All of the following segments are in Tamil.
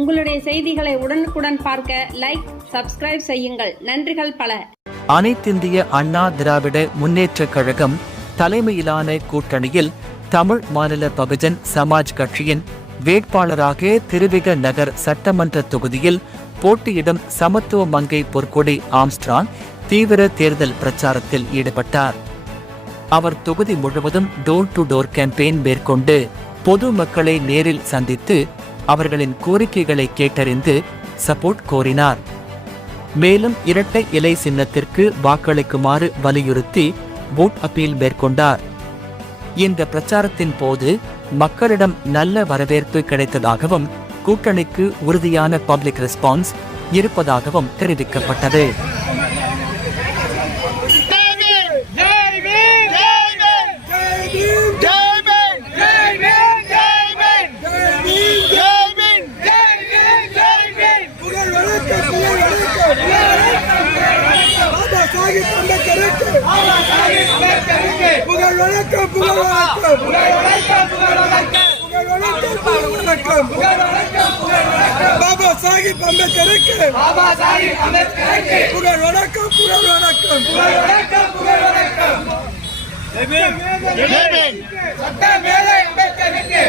உங்களுடைய செய்திகளை உடனுக்குடன் பார்க்க லைக், சப்ஸ்கிரைப் செய்யுங்கள். நன்றிகள் பல. அனைத்திந்திய அண்ணா திராவிட முன்னேற்றக் கழகம் தலைமையிலான கூட்டணியில் தமிழ் மாநில பகுஜன் சமாஜ் கட்சியின் வேட்பாளராக திருவிக நகர் சட்டமன்ற தொகுதியில் போட்டியிடும் சமத்துவ மங்கை பொற்கொடி ஆம்ஸ்ட்ராங் தீவிர தேர்தல் பிரச்சாரத்தில் ஈடுபட்டார். அவர் தொகுதி முழுவதும் டோர் டு டோர் கேம்பெயின் மேற்கொண்டு பொது மக்களை நேரில் சந்தித்து அவர்களின் கோரிக்கைகளை கேட்டறிந்து சப்போர்ட் கோரினார். மேலும் இரட்டை இலை சின்னத்திற்கு வாக்களிக்குமாறு வலியுறுத்தி வோட் அப்பீல் மேற்கொண்டார். இந்த பிரச்சாரத்தின் போது மக்களிடம் நல்ல வரவேற்பு கிடைத்ததாகவும் கூட்டணிக்கு உறுதியான பப்ளிக் ரெஸ்பான்ஸ் இருப்பதாகவும் தெரிவிக்கப்பட்டது. பாபா சாஹிப் அம்பேத்கருக்கு புகழ் வணக்கம், புகழ் வணக்கம், புகழ் வணக்கம், புகழ் வணக்கம். சட்ட மேலை அம்பேத்கருக்கு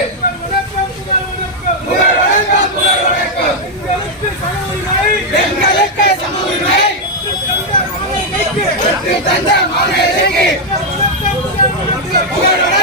புகழ் வணக்கம், புகழ் வணக்கம். பெண்களுக்கு சம உரிமை தந்த மாநிலத்திற்கு புகழ் வணக்கம்.